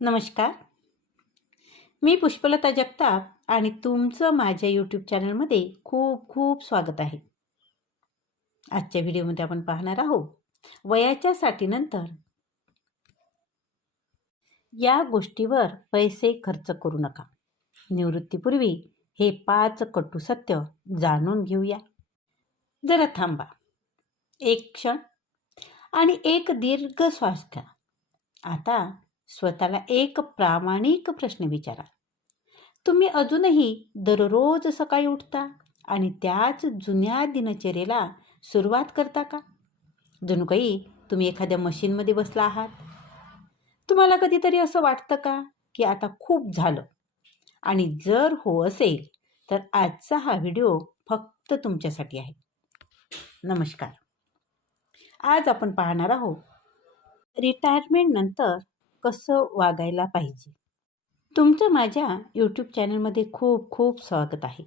नमस्कार. मी पुष्पलता जगताप आणि तुमचं माझ्या यूट्यूब चॅनलमध्ये खूप खूप स्वागत आहे. आजच्या व्हिडिओमध्ये आपण पाहणार आहोत वयाच्या साठीनंतर या गोष्टीवर पैसे खर्च करू नका. निवृत्तीपूर्वी हे 5 कटू सत्य जाणून घेऊया. जरा थांबा, एक क्षण आणि एक दीर्घ श्वास घ्या. आता स्वतःला एक प्रामाणिक प्रश्न विचारा. तुम्ही अजूनही दररोज सकाळी उठता आणि त्याच जुन्या दिनचर्येला सुरुवात करता का? जणू काही तुम्ही एखाद्या मशीनमध्ये बसला आहात. तुम्हाला कधीतरी असं वाटतं का की आता खूप झालं? आणि जर हो असेल तर आजचा हा व्हिडिओ फक्त तुमच्यासाठी आहे. नमस्कार. आज आपण पाहणार आहोत रिटायरमेंट नंतर कसं वागायला पाहिजे. तुमचं माझ्या यूट्यूब चॅनलमध्ये खूप खूप स्वागत आहे,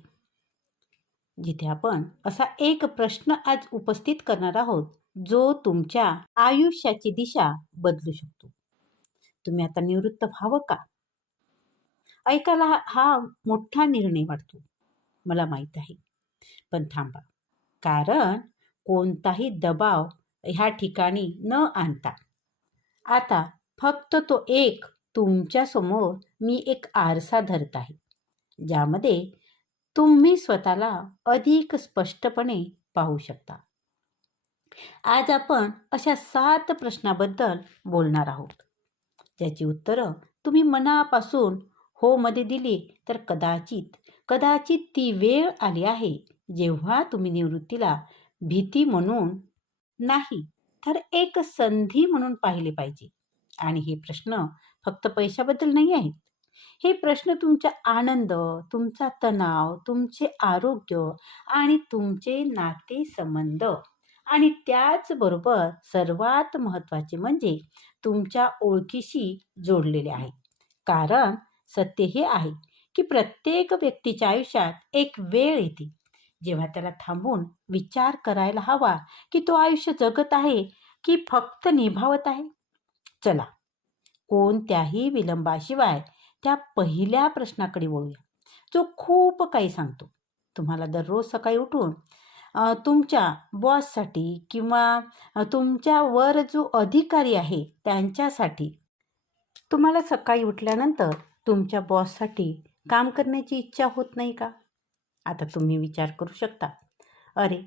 जिथे आपण असा एक प्रश्न आज उपस्थित करणार आहोत जो तुमच्या आयुष्याची दिशा बदलू शकतो. तुम्ही आता निवृत्त व्हावं का? ऐकायला हा मोठा निर्णय वाटतो, मला माहीत आहे. पण थांबा, कारण कोणताही दबाव ह्या ठिकाणी न आणता आता फक्त तो एक तुमच्यासमोर मी एक आरसा धरत आहे, ज्यामध्ये तुम्ही स्वतःला अधिक स्पष्टपणे पाहू शकता. आज आपण अशा 7 प्रश्नाबद्दल बोलणार आहोत, ज्याची उत्तरं तुम्ही मनापासून हो मध्ये दिली तर कदाचित ती वेळ आली आहे जेव्हा तुम्ही निवृत्तीला भीती म्हणून नाही, तर एक संधी म्हणून पाहिले पाहिजे. आणि हे प्रश्न फक्त पैशाबद्दल नाही आहेत. हे प्रश्न तुमचा आनंद, तुमचा तणाव, तुमचे आरोग्य आणि तुमचे नातेसंबंध आणि त्याचबरोबर सर्वात महत्त्वाचे म्हणजे तुमच्या ओळखीशी जोडलेले आहे. कारण सत्य हे आहे की प्रत्येक व्यक्तीच्या आयुष्यात एक वेळ येते जेव्हा त्याला थांबून विचार करायला हवा की तो आयुष्य जगत आहे की फक्त निभावत आहे. चला, कोणत्याही विलंबाशिवाय त्या पहिल्या प्रश्नाकडे वळूया, जो खूप काही सांगतो. तुम्हाला दररोज सकाळी उठून तुमच्या बॉससाठी किंवा तुमच्यावर जो अधिकारी आहे त्यांच्यासाठी, तुम्हाला सकाळी उठल्यानंतर तुमच्या बॉससाठी काम करण्याची इच्छा होत नाही का? आता तुम्ही विचार करू शकता, अरे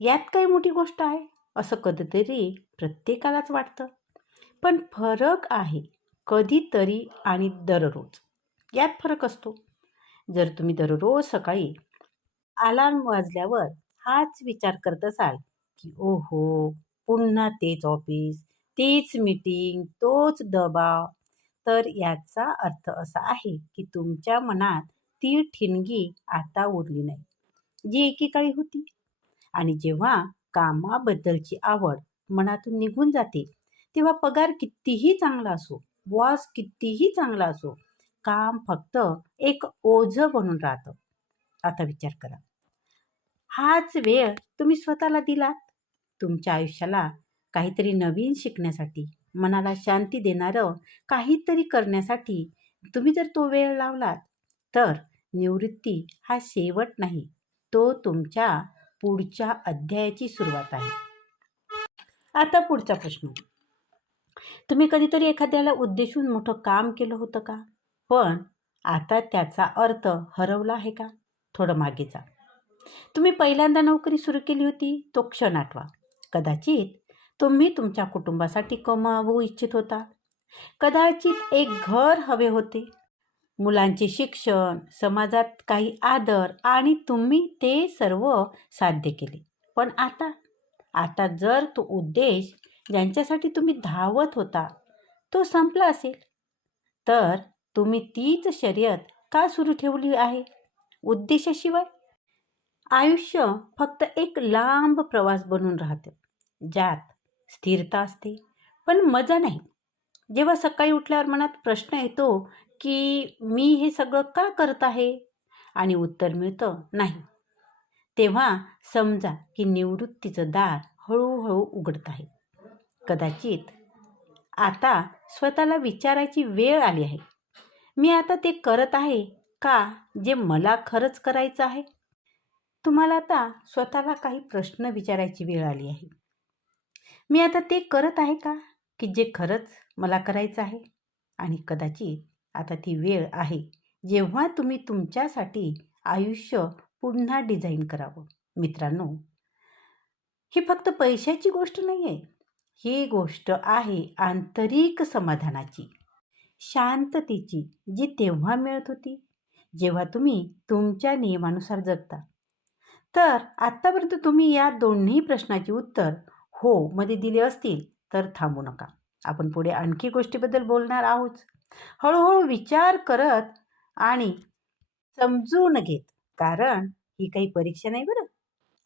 यात काही मोठी गोष्ट आहे, असं कधीतरी प्रत्येकालाच वाटतं. पण फरक आहे कधीतरी आणि दररोज, यात फरक असतो. जर तुम्ही दररोज सकाळी अलार्म वाजल्यावर हाच विचार करत असाल की ओहो, पुन्हा तेच ऑफिस, तीच मीटिंग, तोच दबाव, तर याचा अर्थ असा आहे की तुमच्या मनात ती ठिणगी आता उरली नाही, जी एकेकाळी होती. आणि जेव्हा कामाबद्दलची आवड मनातून निघून जाते, तेव्हा पगार कितीही चांगला असो, बॉस कितीही चांगला असो, काम फक्त एक ओझं बनून राहतं. आता विचार करा, हाच वेळ तुम्ही स्वतःला दिलात तुमच्या आयुष्याला काहीतरी नवीन शिकण्यासाठी, मनाला शांती देणारं काहीतरी करण्यासाठी. तुम्ही जर तो वेळ लावलात तर निवृत्ती हा शेवट नाही, तो तुमच्या पुढच्या अध्यायाची सुरुवात आहे. आता पुढचा प्रश्न, तुम्ही कधीतरी एखाद्याला उद्देशून मोठं काम केलं होतं का? पण आता त्याचा अर्थ हरवला आहे का? थोडं मागे जा. तुम्ही पहिल्यांदा नोकरी सुरू केली होती तो क्षण आठवा. कदाचित तुम्ही तुमच्या कुटुंबासाठी कमावू इच्छित होता. कदाचित एक घर हवे होते, मुलांचे शिक्षण, समाजात काही आदर, आणि तुम्ही ते सर्व साध्य केले. पण आता जर तो उद्देश ज्यांच्यासाठी तुम्ही धावत होता तो संपला असेल, तर तुम्ही तीच शर्यत का सुरू ठेवली आहे उद्देशाशिवाय? आयुष्य फक्त एक लांब प्रवास बनून राहतं, ज्यात स्थिरता असते पण मजा नाही. जेव्हा सकाळी उठल्यावर मनात प्रश्न येतो की मी हे सगळं का करत आहे, आणि उत्तर मिळतं नाही, तेव्हा समजा की निवृत्तीचं दार हळूहळू उघडत आहे. कदाचित आता स्वतःला विचारायची वेळ आली आहे. मी आता ते करत आहे का जे मला खरंच करायचं आहे? तुम्हाला आता स्वतःला काही प्रश्न विचारायची वेळ आली आहे. मी आता ते करत आहे का की जे खरंच मला करायचं आहे? आणि कदाचित आता ती वेळ आहे जेव्हा तुम्ही तुमच्यासाठी आयुष्य पुन्हा डिझाईन करावं. मित्रांनो, ही फक्त पैशाची गोष्ट नाही आहे. ही गोष्ट आहे आंतरिक समाधानाची, शांततेची, जी तेव्हा मिळत होती जेव्हा तुम्ही तुमच्या नियमानुसार जगता. तर आत्तापर्यंत तुम्ही या दोन्ही प्रश्नाची उत्तर हो मध्ये दिली असतील तर थांबू नका. आपण पुढे आणखी गोष्टीबद्दल बोलणार आहोत. हळूहळू विचार करत आणि समजून घेत, कारण ही काही परीक्षा नाही बरं.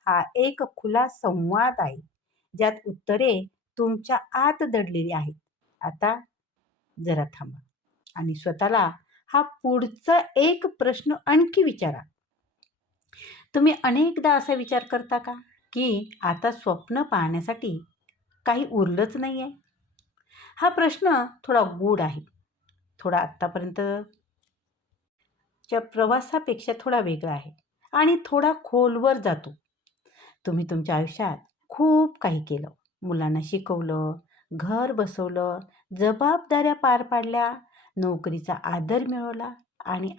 हा एक खुला संवाद आहे ज्यात उत्तरे तुमच्या आत दडलेली आहेत. आता जरा थांबा आणि स्वतःला हा पुढचा एक प्रश्न आणखी विचारा. तुम्ही अनेकदा असा विचार करता का की आता स्वप्न पाहण्यासाठी काही उरलंच नाही आहे? हा प्रश्न थोडा गूढ आहे, थोडा आत्तापर्यंतच्या प्रवासापेक्षा थोडा वेगळा आहे आणि थोडा खोलवर जातो. तुम्ही तुमच्या आयुष्यात खूप काही केलं, मुलांना शिकवलं, घर बसवलं, जबाबदाऱ्या पार पाडल्या, नोकरीचा आदर मिळवला आणि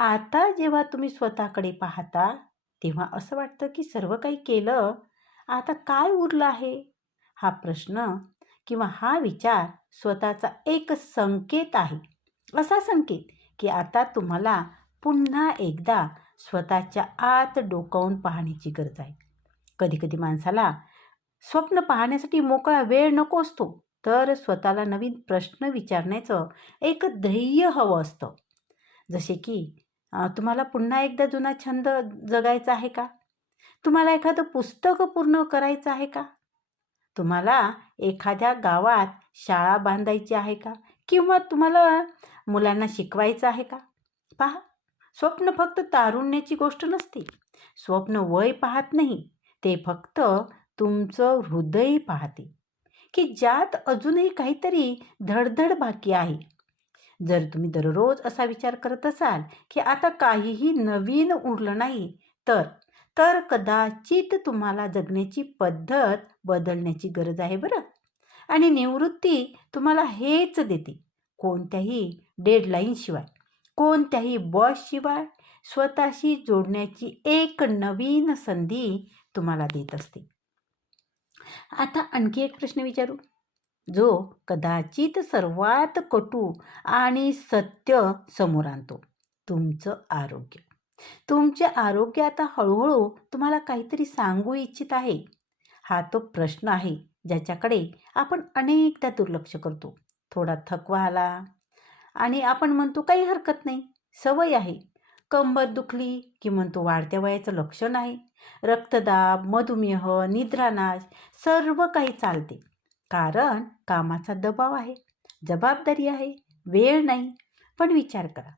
आता जेव्हा तुम्ही स्वतःकडे पाहता तेव्हा असं वाटतं की सर्व काही केलं, आता काय उरलं आहे? हा प्रश्न किंवा हा विचार स्वतःचा एक संकेत आहे. असा संकेत की आता तुम्हाला पुन्हा एकदा स्वतःच्या आत डोकावून पाहण्याची गरज आहे. कधीकधी माणसाला स्वप्न पाहण्यासाठी मोकळा वेळ नको असतो, तर स्वतःला नवीन प्रश्न विचारण्याचं एक ध्येय हवं असतं. जसे की तुम्हाला पुन्हा एकदा जुना छंद जगायचा आहे का? तुम्हाला एखादं पुस्तक पूर्ण करायचं आहे का? तुम्हाला एखाद्या गावात शाळा बांधायची आहे का? किंवा तुम्हाला मुलांना शिकवायचं आहे का? पहा, स्वप्न फक्त तारुण्याची गोष्ट नसते. स्वप्न वय पाहत नाही, ते फक्त तुमचं हृदय पाहते की ज्यात अजूनही काहीतरी धडधड बाकी आहे. जर तुम्ही दररोज असा विचार करत असाल की आता काहीही नवीन उरलं नाही, तर तर कदाचित तुम्हाला जगण्याची पद्धत बदलण्याची गरज आहे बरं. आणि निवृत्ती तुम्हाला हेच देते. कोणत्याही डेडलाईनशिवाय, कोणत्याही बॉसशिवाय स्वतःशी जोडण्याची एक नवीन संधी तुम्हाला देत असते. आता आणखी एक प्रश्न विचारू, जो कदाचित सर्वात कटू आणि सत्य समोर आणतो. तुमचं आरोग्य. तुमचे आरोग्य आता हळूहळू तुम्हाला काहीतरी सांगू इच्छित आहे. हा तो प्रश्न आहे ज्याच्याकडे आपण अनेकदा दुर्लक्ष करतो. थोडा थकवा आला आणि आपण म्हणतो काही हरकत नाही, सवय आहे. कंबर दुखली की म्हणतो वाढत्या वयाचं लक्षण आहे. रक्तदाब, मधुमेह, निद्रानाश सर्व काही चालते. कारण कामाचा दबाव आहे, जबाबदारी आहे, वेळ नाही. पण विचार करा,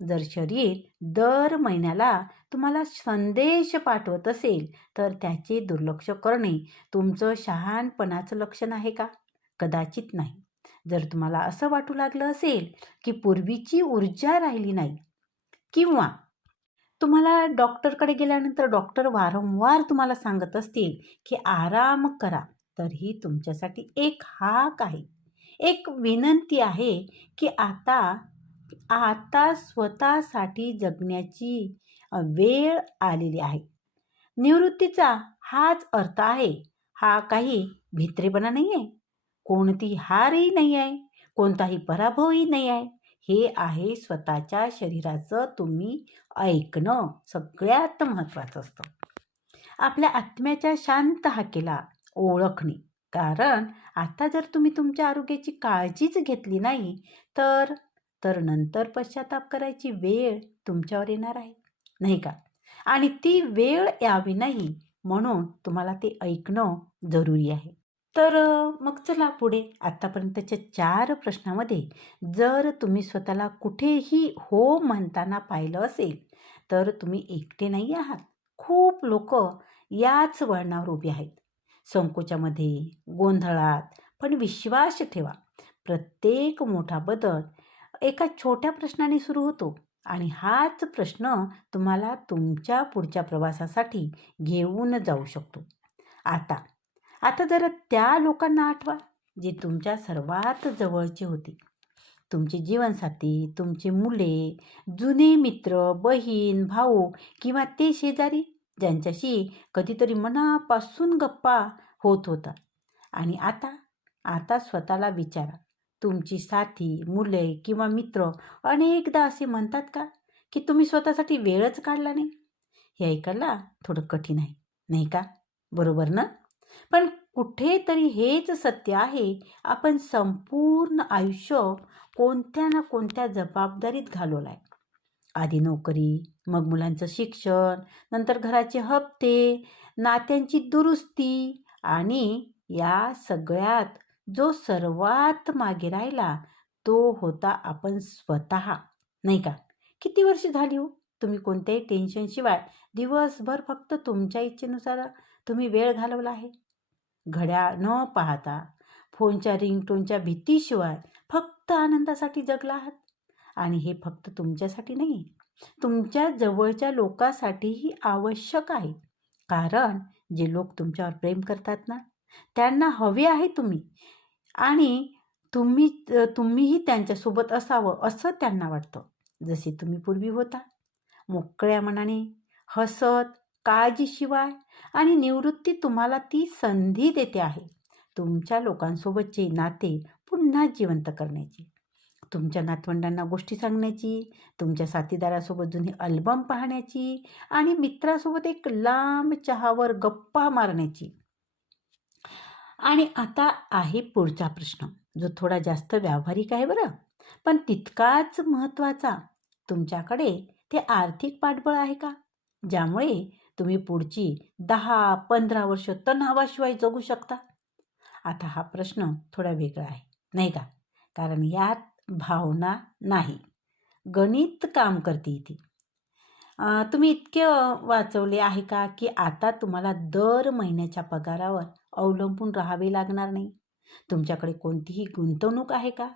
जर शरीर दर महिन्याला तुम्हाला संदेश पाठवत असेल तर त्याचे दुर्लक्ष करणे तुमचं शहाणपणाचं लक्षण आहे का? कदाचित नाही. जर तुम्हाला असं वाटू लागलं असेल की पूर्वीची ऊर्जा राहिली नाही, किंवा तुम्हाला डॉक्टरकडे गेल्यानंतर डॉक्टर वारंवार तुम्हाला सांगत असतील की आराम करा, तर ही तुमच्यासाठी एक हाक आहे, एक विनंती आहे की आता आता स्वतःसाठी जगण्याची वेळ आलेली आहे. निवृत्तीचा हाच अर्थ आहे. हा काही भित्रेपणा नाही आहे, कोणती हारही नाही आहे, कोणताही पराभवही नाही आहे. हे आहे स्वतःच्या शरीराचं तुम्ही ऐकणं सगळ्यात महत्त्वाचं असतं. आपल्या आत्म्याच्या शांत हाकेला ओळखणे. कारण आता जर तुम्ही तुमच्या आरोग्याची काळजीच घेतली नाही, तर तर नंतर पश्चाताप करायची वेळ तुमच्यावर येणार आहे, नाही का? आणि ती वेळ यावी नाही म्हणून तुम्हाला ते ऐकणं जरुरी आहे. तर मग चला पुढे आत्तापर्यंतच्या 4 प्रश्नामध्ये जर तुम्ही स्वतःला कुठेही हो म्हणताना पाहिलं असेल, तर तुम्ही एकटे नाही आहात. खूप लोक याच वळणावर उभी आहेत. संकोचामध्ये, गोंधळात, पण विश्वास ठेवा, प्रत्येक मोठा बदल एका छोट्या प्रश्नाने सुरू होतो आणि हाच प्रश्न तुम्हाला तुमच्या पुढच्या प्रवासासाठी घेऊन जाऊ शकतो. आता आता जरा त्या लोकांना आठवा जे तुमच्या सर्वात जवळचे होते. तुमचे जीवनसाथी, तुमची मुले, जुने मित्र, बहीण, भाऊ किंवा ते शेजारी ज्यांच्याशी कधीतरी मनापासून गप्पा होत होता. आणि आता आता स्वतःला विचारा, तुमची साथी, मुले किंवा मित्र अनेकदा असे म्हणतात का की तुम्ही स्वतःसाठी वेळच काढला नाही? हे ऐकायला थोडं कठीण आहे, नाही का? बरोबर ना? पण कुठेतरी हेच सत्य आहे. आपण संपूर्ण आयुष्य कोणत्या ना कोणत्या जबाबदारीत घालवलं आहे. आधी नोकरी, मग मुलांचं शिक्षण, नंतर घराचे हप्ते, नात्यांची दुरुस्ती आणि या सगळ्यात जो सर्वात मागे राहिला तो होता आपण स्वतः, नाही का? किती वर्ष झाली हो तुम्ही कोणत्याही टेन्शनशिवाय दिवसभर फक्त तुमच्या इच्छेनुसार तुम्ही वेळ घालवला आहे? घड्याळ न पाहता, फोनच्या रिंगटोनच्या भीतीशिवाय फक्त आनंदासाठी जगला आहात. आणि हे फक्त तुमच्यासाठी नाही, तुमच्या जवळच्या लोकांसाठीही आवश्यक आहे. कारण जे लोक तुमच्यावर प्रेम करतात ना, त्यांना हवे आहे तुम्ही, आणि तुम्हीही त्यांच्यासोबत असावं असं त्यांना वाटतं. जसे तुम्ही पूर्वी होता, मोकळ्या मनाने, हसत, काळजीशिवाय. आणि निवृत्ती तुम्हाला ती संधी देते आहे तुमच्या लोकांसोबतचे नाते पुन्हा जिवंत करण्याची, तुमच्या नातवंडांना गोष्टी सांगण्याची, तुमच्या साथीदारासोबत जुने अल्बम पाहण्याची आणि मित्रासोबत एक लांब चहावर गप्पा मारण्याची. आणि आता आहे पुढचा प्रश्न, जो थोडा जास्त व्यावहारिक आहे बरं, पण तितकाच महत्त्वाचा. तुमच्याकडे ते आर्थिक पाठबळ आहे का, ज्यामुळे तुम्ही पुढची 10-15 वर्ष तणावाशिवाय जगू शकता? आता हा प्रश्न थोडा वेगळा आहे, नाही का? कारण यात भावना नाही, गणित काम करते इथे. तुम्ही इतके वाचवले आहे का की आता तुम्हाला दर महिन्याच्या पगारावर अवलंबून राहावे लागणार नाही? तुमच्याकडे कोणतीही गुंतवणूक आहे का?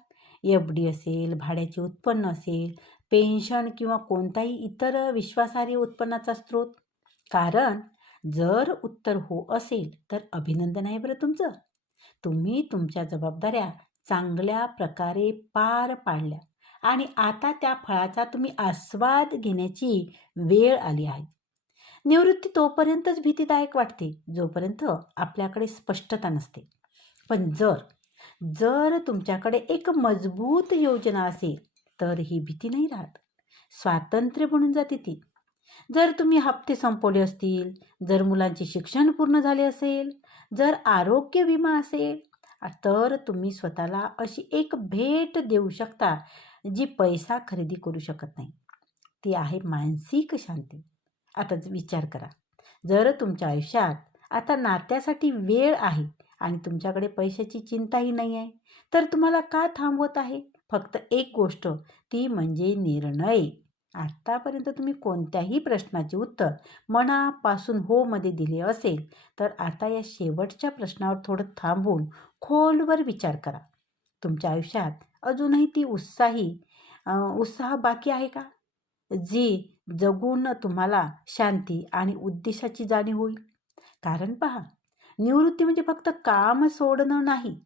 एफ-डी असेल, भाड्याचे उत्पन्न असेल, पेन्शन किंवा कोणताही इतर विश्वासार्ह उत्पन्नाचा स्रोत? कारण जर उत्तर हो असेल तर अभिनंदन आहे बरं तुमचं. तुम्ही तुमच्या जबाबदाऱ्या चांगल्या प्रकारे पार पाडल्या आणि आता त्या फळाचा तुम्ही आस्वाद घेण्याची वेळ आली आहे. निवृत्ती तोपर्यंतच भीतीदायक वाटते जोपर्यंत आपल्याकडे स्पष्टता नसते. पण जर जर तुमच्याकडे एक मजबूत योजना असेल तर ही भीती नाही राहत, स्वातंत्र्य बनून जाते ती. जर तुम्ही हप्ते संपवले असतील, जर मुलांचे शिक्षण पूर्ण झाले असेल, जर आरोग्य विमा असेल, तर तुम्ही स्वतःला अशी एक भेट देऊ शकता जी पैसा खरेदी करू शकत नाही. ती आहे मानसिक शांती. आता विचार करा, जर तुमच्या आयुष्यात आता नात्यासाठी वेळ आहे आणि तुमच्याकडे पैशाची चिंताही नाही आहे, तर तुम्हाला का थांबवत आहे? फक्त एक गोष्ट, ती म्हणजे निर्णय. आत्तापर्यंत तुम्ही कोणत्याही प्रश्नाचे उत्तर मनापासून हो मध्ये दिले असेल तर आता या शेवटच्या प्रश्नावर थोडं थांबून खोलवर विचार करा. तुमच्या आयुष्यात अजूनही ती उत्साह बाकी आहे का, जी जगून तुम्हाला शांती आणि उद्देशाची जाणीव होईल? कारण पहा, निवृत्ती म्हणजे फक्त काम सोडणं नाही,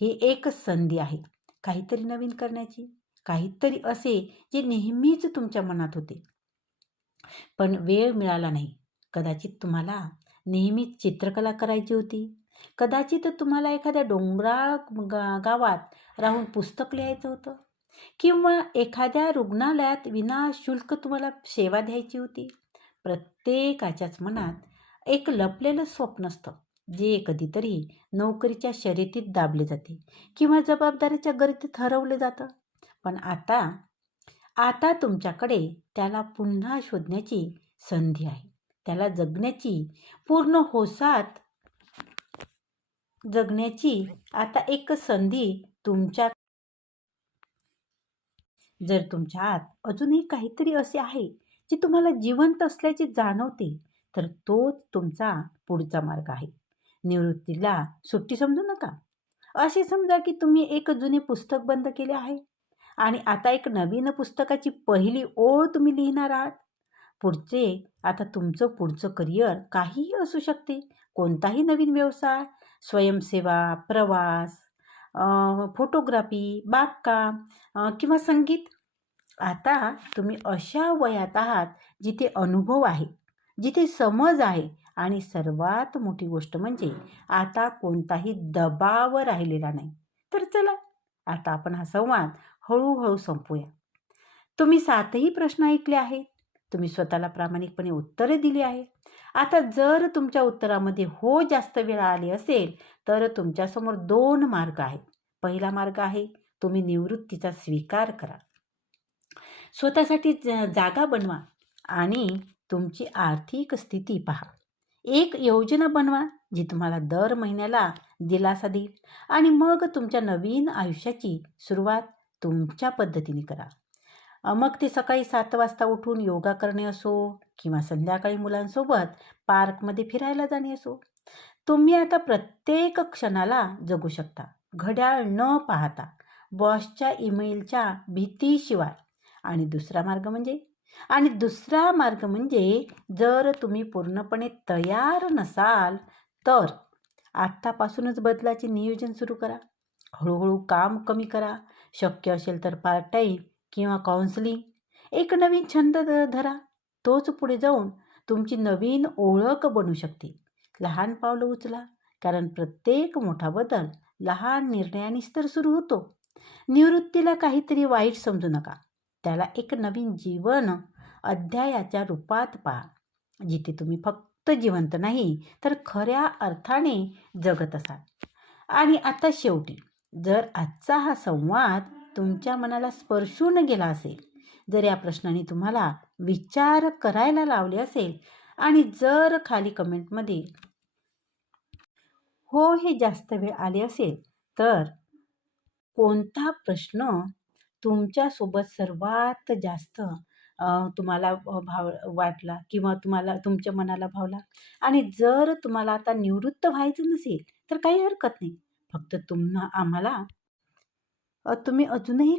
ही एक संधी आहे काहीतरी नवीन करण्याची, काहीतरी असे जे नेहमीच तुमच्या मनात होते पण वेळ मिळाला नाही. कदाचित तुम्हाला नेहमीच चित्रकला करायची होती, कदाचित तुम्हाला एखाद्या डोंगराळ गावात राहून पुस्तक लिहायचं होतं, किंवा एखाद्या रुग्णालयात विनाशुल्क तुम्हाला सेवा द्यायची होती. प्रत्येकाच्याच मनात एक लपलेलं स्वप्न असतं, जे कधीतरी नोकरीच्या शर्यतीत दाबले जाते किंवा जबाबदारीच्या गर्दीत हरवले जातं. पण आता आता तुमच्याकडे त्याला पुन्हा शोधण्याची संधी आहे. त्याला पूर्ण होसात जगण्याची आता एक संधी तुमच्या. जर तुमच्या आत अजूनही काहीतरी असे आहे जे तुम्हाला जिवंत असल्याचे जाणवते, तर तोच तुमचा पुढचा मार्ग आहे. निवृत्तीला सुट्टी समजू नका, असे समजा की तुम्ही एक जुने पुस्तक बंद केले आहे आणि आता एक नवीन पुस्तकाची पहिली ओळ तुम्ही लिहिणार आहात. आता तुमचं पुढचं करिअर काहीही असू शकते. कोणताही नवीन व्यवसाय, स्वयंसेवा, प्रवास, फोटोग्राफी, बागकाम किंवा संगीत. आता तुम्ही अशा वयात आहात जिथे अनुभव आहे, जिथे समज आहे आणि सर्वात मोठी गोष्ट म्हणजे आता कोणताही दबाव राहिलेला नाही. तर चला, आता आपण हा संवाद हळूहळू संपवूया. तुम्ही 7ही प्रश्न ऐकले आहेत. तुम्ही स्वतःला प्रामाणिकपणे उत्तरे दिली आहे. आता जर तुमच्या उत्तरामध्ये हो जास्त वेळा आले असेल, तर तुमच्यासमोर 2 मार्ग आहेत. पहिला मार्ग आहे, तुम्ही निवृत्तीचा स्वीकार करा. स्वतःसाठी जागा बनवा आणि तुमची आर्थिक स्थिती पहा. एक योजना बनवा जी तुम्हाला दर महिन्याला दिलासा देईल आणि मग तुमच्या नवीन आयुष्याची सुरुवात तुमच्या पद्धतीने करा. मग ते सकाळी 7 वाजता उठून योगा करणे असो किंवा संध्याकाळी मुलांसोबत पार्कमध्ये फिरायला जाणे असो. तुम्ही आता प्रत्येक क्षणाला जगू शकता, घड्याळ न पाहता, बॉसच्या ईमेलच्या भीतीशिवाय. आणि दुसरा मार्ग म्हणजे जर तुम्ही पूर्णपणे तयार नसाल तर आत्तापासूनच बदलाचे नियोजन सुरू करा. हळूहळू काम कमी करा. शक्य असेल तर पार्ट टाईम किंवा काउन्सिलिंग. एक नवीन छंद धरा. तोच पुढे जाऊन तुमची नवीन ओळख बनू शकते. लहान पावलं उचला, कारण प्रत्येक मोठा बदल लहान निर्णयानेच तर सुरू होतो. निवृत्तीला काहीतरी वाईट समजू नका. त्याला एक नवीन जीवन अध्यायाच्या रूपात पहा, जिथे तुम्ही फक्त जिवंत नाही तर खऱ्या अर्थाने जगत असाल. आणि आता शेवटी, जर आजचा हा संवाद तुमच्या मनाला स्पर्शून गेला असेल, जर या प्रश्नाने तुम्हाला विचार करायला लावले असेल आणि जर खाली कमेंटमध्ये हो हे जास्त वेळ आले असेल, तर कोणता प्रश्न तुमच्यासोबत सर्वात जास्त तुम्हाला वाटला किंवा तुमच्या मनाला भावला. आणि जर तुम्हाला आता निवृत्त व्हायचं नसेल तर काही हरकत नाही. फक्त आम्हाला तुम्ही अजूनही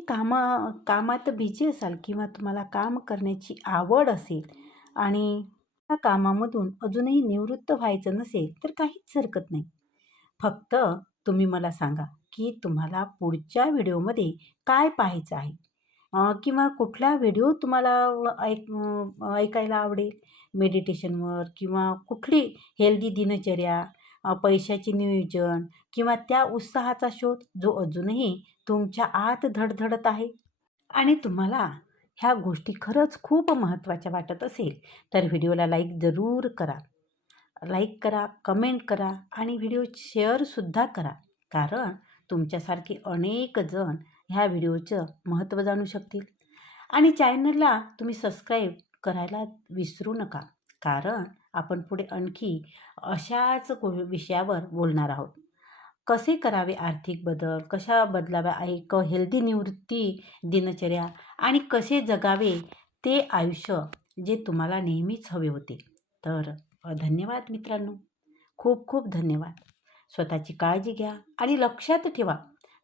कामात बिझी असाल किंवा तुम्हाला काम करण्याची आवड असेल आणि त्या कामामधून अजूनही निवृत्त व्हायचं नसेल तर काहीच हरकत नाही. फक्त तुम्ही मला सांगा की तुम्हाला पुढच्या व्हिडिओमध्ये काय पाहायचं आहे किंवा कुठला व्हिडिओ तुम्हाला ऐकायला आवडेल. मेडिटेशनवर किंवा कुठली हेल्दी दिनचर्या, पैशाचे नियोजन किंवा त्या उत्साहाचा शोध जो अजूनही तुमच्या आत धडधडत आहे. आणि तुम्हाला ह्या गोष्टी खरंच खूप महत्त्वाच्या वाटत असेल तर व्हिडिओला लाईक करा, कमेंट करा आणि व्हिडिओ शेअरसुद्धा करा. कारण तुमच्यासारखे अनेक जण ह्या व्हिडिओचं महत्त्व जाणू शकतील. आणि चॅनलला तुम्ही सबस्क्राईब करायला विसरू नका, कारण आपण पुढे आणखी अशाच विषयावर बोलणार आहोत. कसे करावे आर्थिक बदल, कशा बदलाव्या एक हेल्दी निवृत्ती दिनचर्या आणि कसे जगावे ते आयुष्य जे तुम्हाला नेहमीच हवे होते. तर धन्यवाद मित्रांनो, खूप खूप धन्यवाद. स्वतःची काळजी घ्या आणि लक्षात ठेवा,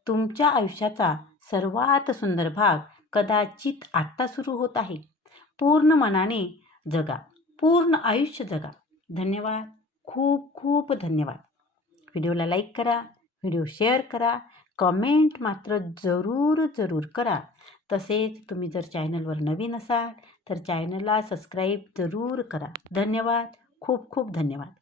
तुमच्या आयुष्याचा सर्वात सुंदर भाग कदाचित आत्ता सुरू होत आहे. पूर्ण मनाने जगा, पूर्ण आयुष्य जगा. धन्यवाद, खूप खूप धन्यवाद. व्हिडिओला लाईक करा, व्हिडिओ शेअर करा, कमेंट मात्र जरूर करा. तसेच तुम्ही जर चॅनलवर नवीन असाल तर चॅनलला सबस्क्राईब जरूर करा. धन्यवाद, खूप खूप धन्यवाद.